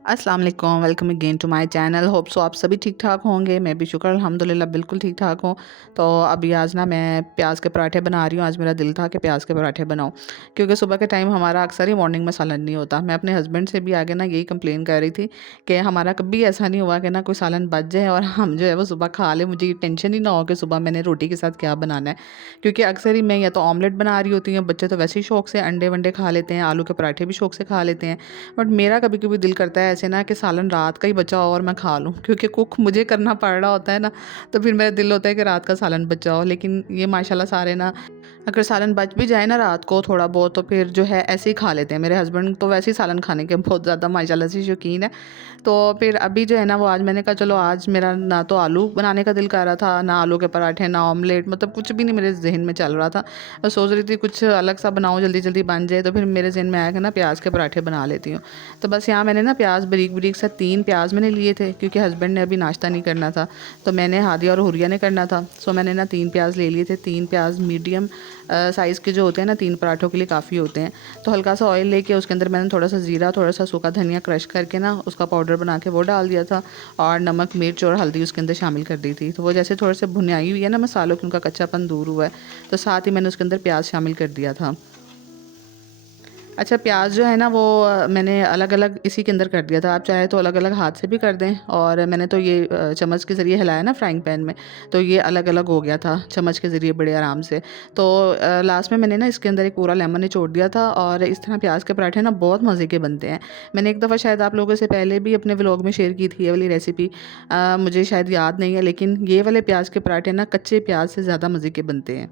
अस्सलाम वालेकुम, welcome again to my channel. Hope so आप सभी ठीक ठाक होंगे। मैं भी शुक्र अल्हम्दुलिल्लाह बिल्कुल ठीक ठाक हूँ। तो अभी आज ना मैं प्याज के पराठे बना रही हूँ। आज मेरा दिल था कि प्याज के पराठे बनाऊँ, क्योंकि सुबह के टाइम हमारा अक्सर ही मॉर्निंग में सालन नहीं होता। मैं अपने हस्बैंड से भी आगे ना यही कंप्लेन कर रही थी कि हमारा कभी ऐसा नहीं हुआ कि ना कोई सालन बच जाए और हम जो है वो सुबह खा लें। मुझे ये टेंशन ही ना हो कि सुबह मैंने रोटी के साथ क्या बनाना है, क्योंकि अक्सर ही मैं या तो ऑमलेट बना रही होती हूँ, बच्चे तो वैसे ही शौक से अंडे वंडे खा लेते हैं, आलू के पराठे भी शौक से खा लेते हैं। बट मेरा कभी कभी दिल करता है ऐसे ना कि सालन रात का ही बचा हो और मैं खा लूँ, क्योंकि कुक मुझे करना पड़ रहा होता है ना। तो फिर मेरा दिल होता है कि रात का सालन बचा हो। लेकिन ये माशाल्लाह सारे ना, अगर सालन बच भी जाए ना रात को थोड़ा बहुत, तो फिर जो है ऐसे ही खा लेते हैं। मेरे हस्बैंड तो वैसे ही सालन खाने के बहुत ज़्यादा माशाल्लाह से शौकीन है। तो फिर अभी जो है ना वो आज मैंने कहा चलो आज मेरा ना तो आलू बनाने का दिल कर रहा था, ना आलू के पराठे, ना ऑमलेट, मतलब कुछ भी नहीं मेरे जहन में चल रहा था। मैं सोच रही थी कुछ अलग सा बनाऊँ, जल्दी जल्दी बन जाए। तो फिर मेरे जहन में आया कि ना प्याज के पराठे बना लेती हूँ। तो बस यहाँ मैंने ना प्याज बारीक बारीक से 3 प्याज मैंने लिए थे, क्योंकि हस्बैंड ने अभी नाश्ता नहीं करना था, तो मैंने हादिया और हुरिया ने करना था। सो मैंने ना 3 प्याज ले लिए थे। 3 प्याज मीडियम साइज़ के जो होते हैं ना, 3 पराठों के लिए काफ़ी होते हैं। तो हल्का सा ऑयल लेके उसके अंदर मैंने थोड़ा सा ज़ीरा, थोड़ा सा सूखा धनिया क्रश करके ना उसका पाउडर बना के वो डाल दिया था, और नमक मिर्च और हल्दी उसके अंदर शामिल कर दी थी। तो वो जैसे थोड़े से भुनाई हुई है ना मसालों की, उनका कच्चापन दूर हुआ है, तो साथ ही मैंने उसके अंदर प्याज शामिल कर दिया था। अच्छा, प्याज जो है ना वो मैंने अलग अलग इसी के अंदर कर दिया था। आप चाहे तो अलग अलग हाथ से भी कर दें, और मैंने तो ये चम्मच के ज़रिए हिलाया ना फ्राइंग पैन में, तो ये अलग अलग हो गया था चम्मच के ज़रिए बड़े आराम से। तो लास्ट में मैंने ना इसके अंदर एक पूरा लेमन निचोड़ दिया था, और इस तरह प्याज के पराठे ना बहुत मज़े के बनते हैं। मैंने एक दफ़ा शायद आप लोगों से पहले भी अपने व्लॉग में शेयर की थी ये वाली रेसिपी, मुझे शायद याद नहीं है, लेकिन ये वाले प्याज के पराठे ना कच्चे प्याज से ज़्यादा मज़े के बनते हैं।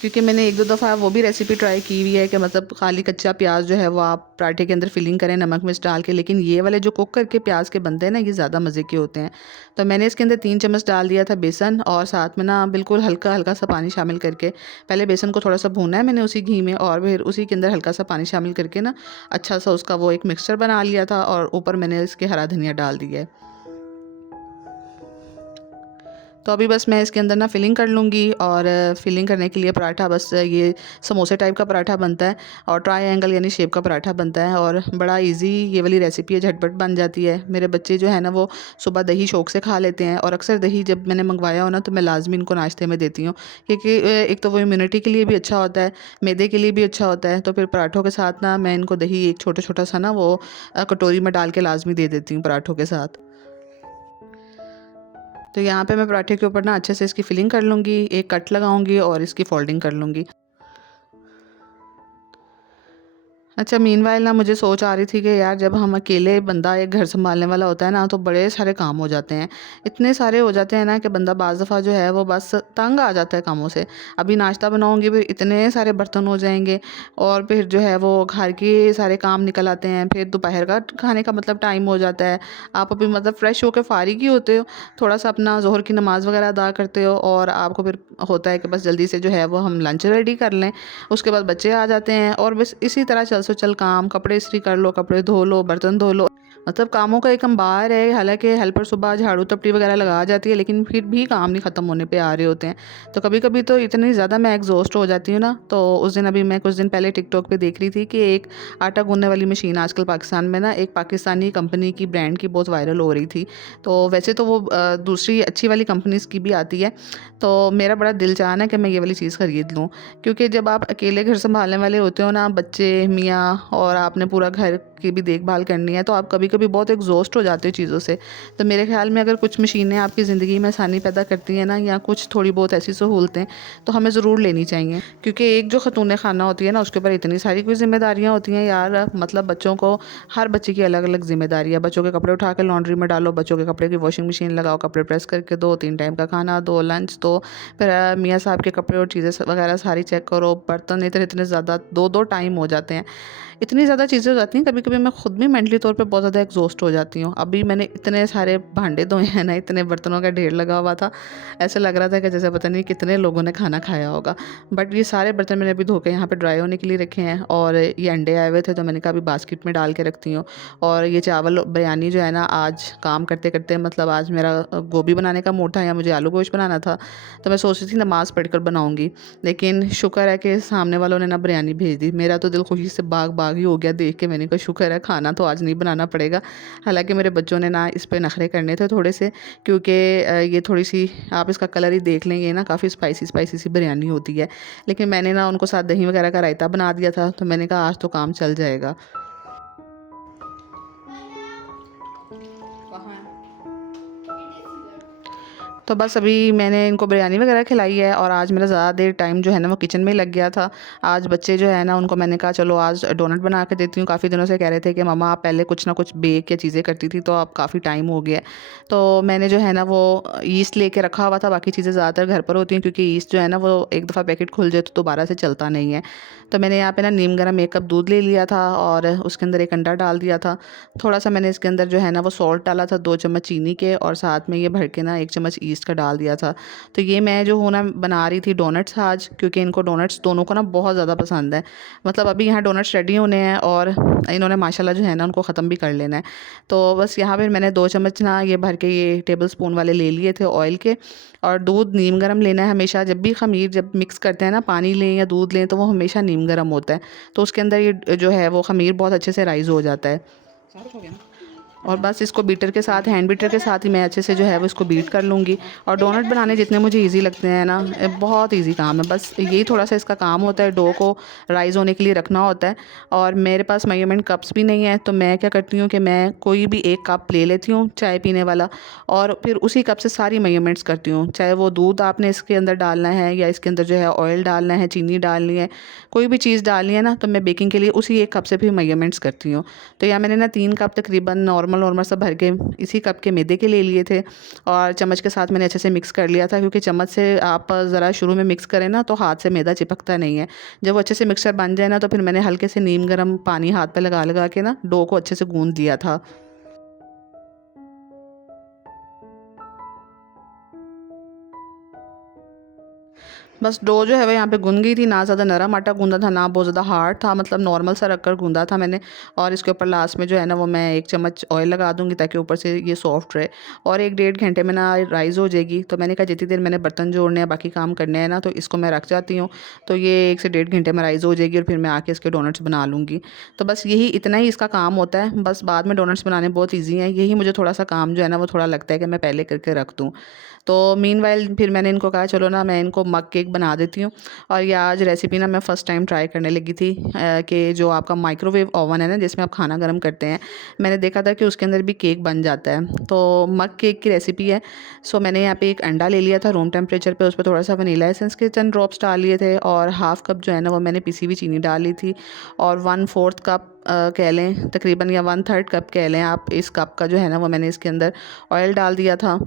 क्योंकि मैंने एक दो दफ़ा वो भी रेसिपी ट्राई की हुई है कि मतलब खाली कच्चा प्याज जो है वो आप पराठे के अंदर फिलिंग करें नमक मिर्च डाल के, लेकिन ये वाले जो कुक करके प्याज के बनते हैं ना, ये ज़्यादा मज़े के होते हैं। तो मैंने इसके अंदर 3 चम्मच डाल दिया था बेसन, और साथ में ना बिल्कुल हल्का हल्का सा पानी शामिल करके, पहले बेसन को थोड़ा सा भूना है मैंने उसी घी में, और फिर उसी के अंदर हल्का सा पानी शामिल करके ना अच्छा सा उसका वो एक मिक्सचर बना लिया था, और ऊपर मैंने इसके हरा धनिया डाल दिया है। तो अभी बस मैं इसके अंदर ना फिलिंग कर लूँगी, और फिलिंग करने के लिए पराठा बस ये समोसे टाइप का पराठा बनता है, और ट्रायंगल यानी शेप का पराठा बनता है, और बड़ा इजी ये वाली रेसिपी है, झटपट बन जाती है। मेरे बच्चे जो है ना वो सुबह दही शौक से खा लेते हैं, और अक्सर दही जब मैंने मंगवाया हो ना तो मैं लाजमी इनको नाश्ते में देती हूँ, क्योंकि एक तो वो इम्यूनिटी के लिए भी अच्छा होता है, मैदे के लिए भी अच्छा होता है। तो फिर पराठों के साथ ना मैं इनको दही एक छोटा छोटा सा ना वो कटोरी में डाल के लाजमी दे देती हूँ पराठों के साथ। तो यहाँ पे मैं पराठे के ऊपर ना अच्छे से इसकी फिलिंग कर लूँगी, एक कट लगाऊँगी और इसकी फोल्डिंग कर लूँगी। अच्छा, मीनवाइल ना मुझे सोच आ रही थी कि यार जब हम अकेले बंदा एक घर सँभालने वाला होता है ना, तो बड़े सारे काम हो जाते हैं। इतने सारे हो जाते हैं ना कि बंदा बाज़ दफ़ा जो है वो बस तंग आ जाता है कामों से। अभी नाश्ता बनाऊँगी फिर इतने सारे बर्तन हो जाएँगे, और फिर जो है वो घर के सारे काम निकल आते हैं। फिर दोपहर का खाने का मतलब टाइम हो जाता है। आप अभी मतलब फ्रेश होके फ़ारिग ही होते हो, थोड़ा-सा अपना ज़ोहर की नमाज़ वग़ैरह अदा करते हो, और आपको फिर होता है कि बस जल्दी से जो है वो हम लंच रेडी कर लें। उसके बाद बच्चे आ जाते हैं, और बस इसी तरह चल सो चल काम, कपड़े इस्त्री कर लो, कपड़े धो लो, बर्तन धो लो, मतलब कामों का एक अंबार है। हालांकि हेल्पर सुबह झाड़ू तपटी वगैरह लगा जाती है, लेकिन फिर भी काम नहीं ख़त्म होने पे आ रहे होते हैं। तो कभी कभी तो इतनी ज़्यादा मैं एग्जॉस्ट हो जाती हूँ ना। तो उस दिन अभी मैं कुछ दिन पहले टिकटॉक पे देख रही थी कि एक आटा गूंदने वाली मशीन आजकल पाकिस्तान में ना एक पाकिस्तानी कंपनी की ब्रांड की बहुत वायरल हो रही थी। तो वैसे तो वो दूसरी अच्छी वाली कंपनीज़ की भी आती है। तो मेरा बड़ा दिल चाहा ना कि मैं ये वाली चीज़ ख़रीद लूँ, क्योंकि जब आप अकेले घर संभालने वाले होते हो ना, बच्चे मियाँ और आपने पूरा घर की भी देखभाल करनी है, तो आप कभी कभी बहुत एग्जॉस्ट हो जाते हो चीज़ों से। तो मेरे ख्याल में अगर कुछ मशीनें आपकी ज़िंदगी में आसानी पैदा करती हैं ना, या कुछ थोड़ी बहुत ऐसी सहूलतें, तो हमें ज़रूर लेनी चाहिए। क्योंकि एक जो खतून खाना होती है ना, उसके ऊपर इतनी सारी कोई जिम्मेदारियाँ होती हैं यार। मतलब बच्चों को, हर बच्चे की अलग अलग जिम्मेदारी है। बच्चों के कपड़े उठा के लॉन्ड्री में डालो, बच्चों के कपड़े की वॉशिंग मशीन लगाओ, कपड़े प्रेस करके दो, 3 टाइम का खाना दो, लंच दो, फिर मियाँ साहब के कपड़े और चीज़ें वगैरह सारी चेक करो, बर्तन इतने इतने ज़्यादा, दो दो टाइम हो जाते हैं। इतनी ज़्यादा चीज़ें हो जाती हैं, कभी कभी मैं खुद भी मेंटली तौर पे बहुत ज़्यादा एग्जॉस्ट हो जाती हूँ। अभी मैंने इतने सारे भांडे धोए हैं ना, इतने बर्तनों का ढेर लगा हुआ था, ऐसा लग रहा था कि जैसे पता नहीं कितने लोगों ने खाना खाया होगा। बट ये सारे बर्तन मैंने अभी धो के यहाँ पे ड्राई होने के लिए रखे हैं, और ये अंडे आए हुए थे तो मैंने कहा अभी बास्केट में डाल के रखती हूँ। और ये चावल बिरयानी जो है ना, आज काम करते करते मतलब आज मेरा गोभी बनाने का मूड था, या मुझे आलू गोश्त बनाना था, तो मैं सोच रही थी नमाज़ पढ़कर बनाऊँगी। लेकिन शुक्र है कि सामने वालों ने ना बिरयानी भेज दी। मेरा तो दिल खुशी से बाग बाग इत्तेफाक ही हो गया देख के। मैंने कहा शुक्र है खाना तो आज नहीं बनाना पड़ेगा। हालाँकि मेरे बच्चों ने ना इस पे नखरे करने थे थोड़े से, क्योंकि ये थोड़ी-सी, आप इसका कलर ही देख लें, ये ना काफ़ी स्पाइसी सी बिरयानी होती है। लेकिन मैंने ना उनको साथ दही वगैरह का रायता बना दिया था, तो मैंने कहा आज तो काम चल जाएगा। तो बस अभी मैंने इनको बिरयानी वगैरह खिलाई है और आज मेरा ज़्यादा देर टाइम जो है ना वो किचन में ही लग गया था। आज बच्चे जो है ना उनको मैंने कहा चलो आज डोनट बना के देती हूँ। काफ़ी दिनों से कह रहे थे कि मम्मा आप पहले कुछ ना कुछ बेक या चीज़ें करती थी, तो अब काफ़ी टाइम हो गया है। तो मैंने जो है ना वो ईस्ट लेके रखा हुआ था, बाकी चीज़ें ज़्यादातर घर पर होती हैं क्योंकि ईस्ट जो है ना वो एक दफ़ा पैकेट खुल जाए तो दोबारा से चलता नहीं है। तो मैंने यहाँ पे ना नीम गर्म 1 कप दूध ले लिया था और उसके अंदर 1 अंडा डाल दिया था। थोड़ा सा मैंने इसके अंदर जो है ना वो सॉल्ट डाला था, 2 चम्मच चीनी के, और साथ में ये भर के ना 1 चम्मच ईस्ट का डाल दिया था। तो ये मैं जो हूँ ना बना रही थी डोनट्स आज, क्योंकि इनको डोनट्स दोनों को ना बहुत ज़्यादा पसंद है। मतलब अभी यहाँ डोनट्स रेडी होने हैं और इन्होंने माशाल्लाह जो है ना उनको ख़त्म भी कर लेना है। तो बस यहाँ पे मैंने 2 चम्मच ना ये भर के ये टेबल स्पून वाले ले लिए थे ऑयल के। और दूध नीम गर्म लेना है हमेशा। जब भी ख़मीर जब मिक्स करते हैं ना, पानी लें या दूध लें, तो वो हमेशा नीम गर्म होता है। तो उसके अंदर ये जो है वो ख़मीर बहुत अच्छे से राइज़ हो जाता है। और बस इसको बीटर के साथ, हैंड बीटर के साथ ही मैं अच्छे से जो है वो इसको बीट कर लूँगी। और डोनट बनाने जितने मुझे ईज़ी लगते हैं ना, बहुत ईज़ी काम है। बस यही थोड़ा सा इसका काम होता है, डो को राइज़ होने के लिए रखना होता है। और मेरे पास मेजरमेंट कप्स भी नहीं है, तो मैं क्या करती हूँ कि मैं कोई भी एक कप ले लेती हूँ चाय पीने वाला, और फिर उसी कप से सारी मेजरमेंट्स करती हूँ। चाहे वो दूध आपने इसके अंदर डालना है या इसके अंदर जो है ऑयल डालना है, चीनी डालनी है, कोई भी चीज़ डालनी है ना, तो मैं बेकिंग के लिए उसी एक कप से फिर मेजरमेंट्स करती हूँ। तो यहाँ मैंने ना 3 कप तकरीबन नॉर्मल सा भर के इसी कप के मैदे के ले लिए थे। और चम्मच के साथ मैंने अच्छे से मिक्स कर लिया था, क्योंकि चम्मच से आप ज़रा शुरू में मिक्स करें ना तो हाथ से मैदा चिपकता नहीं है। जब वो अच्छे से मिक्सचर बन जाए ना, तो फिर मैंने हल्के से नीम गर्म पानी हाथ पे लगा लगा के ना डो को अच्छे से गूंद दिया था। बस डो जो है वो यहाँ पे गुन गई थी। ना ज़्यादा नरम आटा गूंदा था, ना बहुत ज़्यादा हार्ड था, मतलब नॉर्मल सा रख कर गूंदा था मैंने। और इसके ऊपर लास्ट में जो है ना वो मैं 1 चम्मच ऑयल लगा दूँगी, ताकि ऊपर से ये सॉफ्ट रहे। और 1 डेढ़ घंटे में ना राइज़ हो जाएगी। तो मैंने कहा जितनी देर मैंने बर्तन जोड़ने हैं, बाकी काम करने हैं ना, तो इसको मैं रख जाती हूँ। तो ये 1 से डेढ़ घंटे में राइज़ हो जाएगी और फिर मैं आके इसके डोनट्स बना लूँगी। तो बस यही इतना ही इसका काम होता है। बस बाद में डोनट्स बनाने बहुत ईज़ी हैं। यही मुझे थोड़ा सा काम जो है ना वो थोड़ा लगता है कि मैं पहले करके रख दूँ। तो मीनवाइल फिर मैंने इनको कहा चलो ना मैं इनको मग केक बना देती हूँ। और ये आज रेसिपी ना मैं फ़र्स्ट टाइम ट्राई करने लगी थी, कि जो आपका माइक्रोवेव ओवन है ना जिसमें आप खाना गर्म करते हैं, मैंने देखा था कि उसके अंदर भी केक बन जाता है। तो मग केक की रेसिपी है। सो मैंने यहाँ पे 1 अंडा ले लिया था रूम टेम्परेचर पे, उस पर थोड़ा सा वनीला एसेंस के चंद ड्रॉप्स डाल लिए थे, और हाफ़ कप जो है ना वो मैंने पिसी हुई चीनी डाल ली थी। और 1/4 कप कह लें तकरीबन, या 1/3 कप कह लें आप, इस कप का जो है ना वो मैंने इसके अंदर ऑयल डाल दिया था।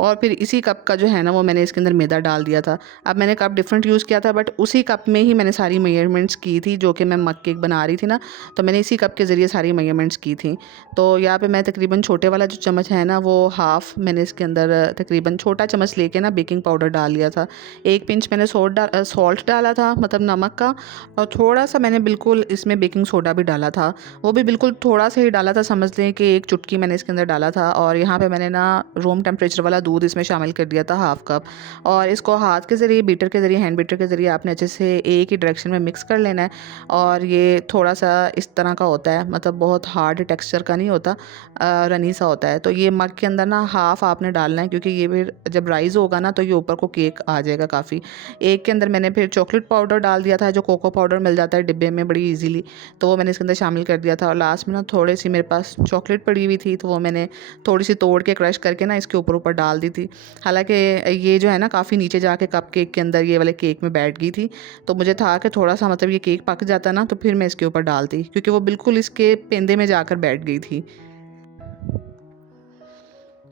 और फिर इसी कप का जो है ना वो मैंने इसके अंदर मैदा डाल दिया था। अब मैंने कप डिफरेंट यूज़ किया था, बट उसी कप में ही मैंने सारी मेजरमेंट्स की थी, जो कि मैं मग केक बना रही थी ना, तो मैंने इसी कप के ज़रिए सारी मेजरमेंट्स की थी। तो यहाँ पे मैं तकरीबन छोटे वाला जो चम्मच है ना वो हाफ़ मैंने इसके अंदर तकरीबन छोटा चम्मच लेके ना बेकिंग पाउडर डाल लिया था। 1 पिंच मैंने सॉल्ट डाला था, मतलब नमक का। और थोड़ा सा मैंने बिल्कुल इसमें बेकिंग सोडा भी डाला था, वो भी बिल्कुल थोड़ा सा ही डाला था, समझ लें कि 1 चुटकी मैंने इसके अंदर डाला था। और यहाँ पे मैंने ना रूम टेम्परेचर वाला दूध इसमें शामिल कर दिया था, हाफ़ कप। और इसको हाथ के ज़रिए, बीटर के ज़रिए, हैंड बीटर के ज़रिए आपने अच्छे से एक ही डायरेक्शन में मिक्स कर लेना है। और ये थोड़ा सा इस तरह का होता है, मतलब बहुत हार्ड टेक्सचर का नहीं होता, रनी सा होता है। तो ये मग के अंदर ना हाफ़ आपने डालना है, क्योंकि ये फिर जब राइज़ होगा ना तो ये ऊपर को केक आ जाएगा काफ़ी। एक के अंदर मैंने फिर चॉकलेट पाउडर डाल दिया था, जो कोको पाउडर मिल जाता है डिब्बे में बड़ी ईजीली, तो वो मैंने इसके अंदर शामिल कर दिया था। और लास्ट में ना थोड़ी सी मेरे पास चॉकलेट पड़ी हुई थी, तो वो मैंने थोड़ी सी तोड़ के क्रश करके ना इसके ऊपर ऊपर डाल दी थी। हालाँकि ये जो है ना काफ़ी नीचे जाके कप केक के अंदर ये वाले केक में बैठ गई थी। तो मुझे था कि थोड़ा-सा मतलब ये केक पक जाता ना तो फिर मैं इसके ऊपर डालती, क्योंकि वो बिल्कुल इसके पेंदे में जाकर बैठ गई थी।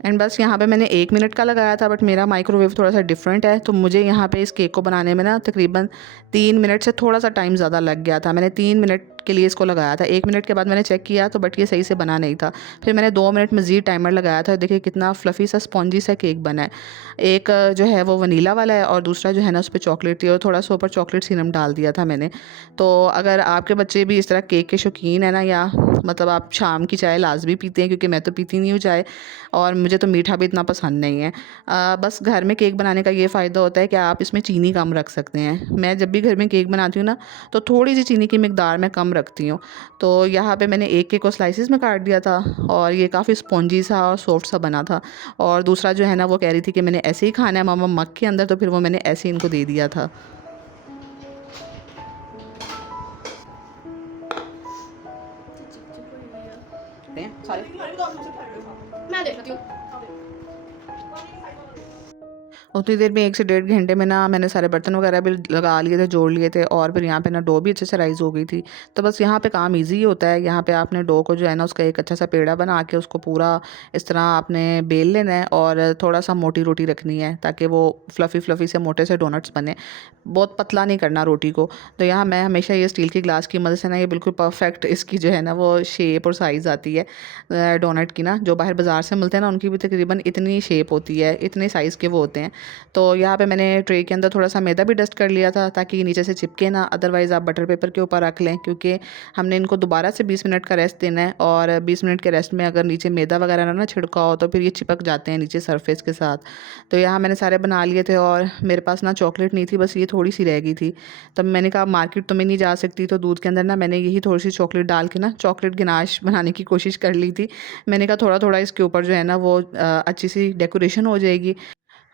एंड बस यहाँ पे मैंने 1 मिनट का लगाया था, बट मेरा माइक्रोवेव थोड़ा सा डिफरेंट है, तो मुझे यहाँ पे इस केक को बनाने में ना तकरीबन 3 मिनट से थोड़ा सा टाइम ज़्यादा लग गया था। मैंने 3 मिनट के लिए इसको लगाया था। 1 मिनट के बाद मैंने चेक किया तो बट ये सही से बना नहीं था। फिर मैंने 2 मिनट मज़ीद टाइमर लगाया था। देखिए कितना फ्लफ़ी सा स्पॉन्जी सा केक बना है। एक जो है वो वनीला वाला है, और दूसरा जो है ना उस पे चॉकलेट थी, और थोड़ा सा ऊपर चॉकलेट सिरप डाल दिया था मैंने। तो अगर आपके बच्चे भी इस तरह केक के शौकीन है ना, या मतलब आप शाम की चाय लाज़मी पीते हैं, क्योंकि मैं तो पीती नहीं हूँ चाय, और मुझे तो मीठा भी इतना पसंद नहीं है। बस घर में केक बनाने का ये फ़ायदा होता है कि आप इसमें चीनी कम रख सकते हैं। मैं जब भी घर में केक बनाती हूँ ना, तो थोड़ी सी चीनी की मिकदार मैं कम कम रखती हूँ। तो यहाँ पे मैंने एक केक को स्लाइसिस में काट दिया था और ये काफ़ी स्पॉन्जी सा और सॉफ्ट सा बना था। और दूसरा जो है ना वो कह रही थी कि मैंने ऐसे ही खाना है मामा मग के अंदर, तो फिर वो मैंने ऐसे ही इनको दे दिया था। मैं देख लेती हूँ। उतनी देर में 1 से 1.5 घंटे में ना मैंने सारे बर्तन वगैरह भी लगा लिए थे, जोड़ लिए थे, और फिर यहाँ पे ना डो भी अच्छे से राइज़ हो गई थी। तो बस यहाँ पे काम इजी ही होता है। यहाँ पे आपने डो को जो है ना उसका एक अच्छा सा पेड़ा बना के उसको पूरा इस तरह आपने बेल लेना है और थोड़ा सा मोटी रोटी रखनी है ताकि वो फ्लफ़ी से मोटे से डोनट्स बने। बहुत पतला नहीं करना रोटी को। तो यहाँ मैं हमेशा ये स्टील की ग्लास की मदद से ना ये बिल्कुल परफेक्ट इसकी जो है ना वो शेप और साइज़ आती है डोनट की ना। जो बाहर बाज़ार से मिलते हैं ना उनकी भी तकरीबन इतनी शेप होती है, इतने साइज़ के वो होते हैं। तो यहाँ पे मैंने ट्रे के अंदर थोड़ा सा मैदा भी डस्ट कर लिया था ताकि ये नीचे से चिपके ना, अदरवाइज़ आप बटर पेपर के ऊपर रख लें, क्योंकि हमने इनको दोबारा से 20 मिनट का रेस्ट देना है। और 20 मिनट के रेस्ट में अगर नीचे मैदा वगैरह ना छिड़का हो तो फिर ये चिपक जाते हैं नीचे सरफेस के साथ। तो यहाँ मैंने सारे बना लिए थे और मेरे पास ना चॉकलेट नहीं थी, बस ये थोड़ी सी रह गई थी। तब मैंने कहा मार्केट तो मैं नहीं जा सकती, तो दूध के अंदर ना मैंने यही थोड़ी सी चॉकलेट डाल के ना चॉकलेट गिनाश बनाने की कोशिश कर ली थी। मैंने कहा थोड़ा थोड़ा इसके ऊपर जो है ना वो अच्छी सी डेकोरेशन हो जाएगी।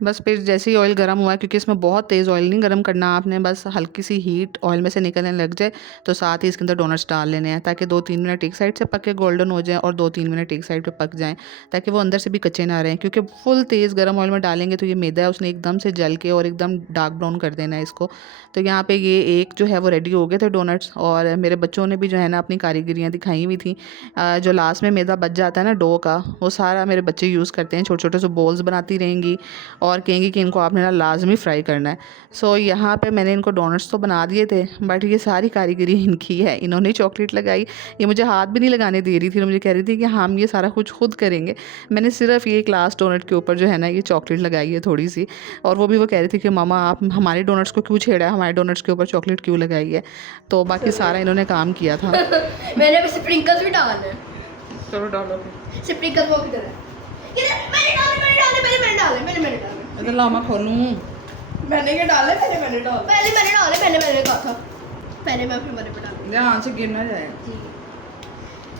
बस फिर जैसे ही ऑयल गर्म हुआ, क्योंकि इसमें बहुत तेज़ ऑयल नहीं गर्म करना आपने, बस हल्की सी हीट ऑयल में से निकलने लग जाए तो साथ ही इसके अंदर डोनट्स डाल लेने हैं ताकि 2-3 मिनट एक साइड से पक के गोल्डन हो जाएं और 2-3 मिनट एक साइड पे पक जाएं, ताकि वो अंदर से भी कच्चे ना रहें। क्योंकि फुल तेज़ गर्म ऑयल में डालेंगे तो ये मैदा है उसने एकदम से जल के और एकदम डार्क ब्राउन कर देना है इसको। तो यहाँ पे ये एक जो है वो रेडी हो गए थे डोनट्स, और मेरे बच्चों ने भी जो है ना अपनी कारीगरियाँ दिखाई हुई थी। जो लास्ट में मैदा बच जाता है ना डो का, वो सारा मेरे बच्चे यूज़ करते हैं, छोटे छोटे से बॉल्स बनाती रहेंगी और कहेंगी कि इनको आपने ना लाजमी फ्राई करना है। सो यहाँ पे मैंने इनको डोनट्स तो बना दिए थे, बट ये सारी कारीगरी इनकी है, इन्होंने चॉकलेट लगाई। ये मुझे हाथ भी नहीं लगाने दे रही थी, मुझे कह रही थी कि हम ये सारा कुछ खुद करेंगे। मैंने सिर्फ ये एक लास्ट डोनट के ऊपर जो है ना ये चॉकलेट लगाई है थोड़ी सी, और वो भी वो कह रही थी कि मामा आप हमारे डोनट्स को क्यों छेड़ा है, हमारे डोनट्स के ऊपर चॉकलेट क्यों लगाई है। तो बाकी सारा इन्होंने काम किया था। मैंने भी स्प्रिंकल्स भी डालने हैं। चलो डालो। स्प्रिंकल्स वो किधर है? मैंने डाले। इधर लामा खोलूं। मैंने क्या डाले? मैंने कहा था। पहले मैं फिर मैंने पे डाले। ध्यान से गिर ना जाए। जी।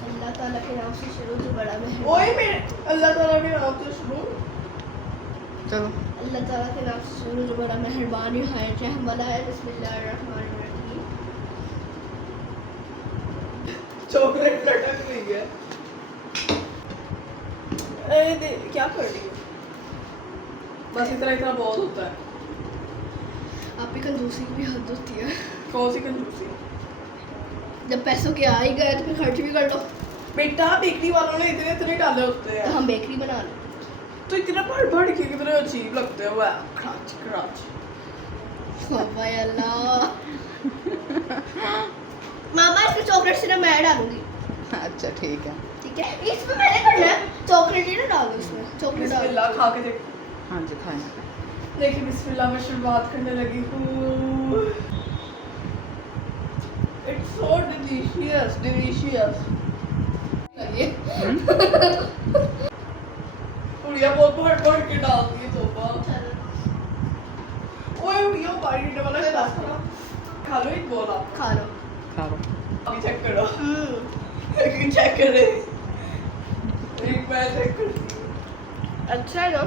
अल्लाह ताला के नाम से शुरू जो बड़ा मेहरबान। ओए मेरे अल्लाह ताला के नाम से शुरू। चलो। अल्लाह ताला के नाम से शुरू जो बड़ा मेहरबान है रहम वाला है। बिस्मिल्लाहिर्रहमानिर्रहीम। चॉकलेट लटक रही है। अरे क्या कर रही है? बस इतना बहुत होता है। आपकी कंजूसी की भी हद होती है। कौन सी कंजूसी? जब पैसों के आ ही गए तो फिर खर्च भी कर लो। बेटा बेकरी वालों ने इतने डाले होते तो हैं, हम बेकरी बना लें। तो इतना भर के कितने अजीब लगते हैं। वाह क्रंच क्रंच। बाबा अल्लाह। मामा इसमें चॉकलेट सिर्फ मैं डालूंगी। अच्छा ठीक है। ठीक है, इसमें मैंने करना है चॉकलेट ही ना डालो इसमें। चॉकलेट डाल। बिस्मिल्लाह खा के देख। हाँ जी खाएं। देखिए बिस्मिल्लाह मैं शुरुआत करने लगी हूँ। It's so delicious. उड़िया बहुत भर के डालती है तोबा। ओए उड़िया बाइट वाला खा लो एक बोला। खा लो। खा लो। अभी चेक करो। चेक करे। एक बार चेक कर। अच्छा है ना?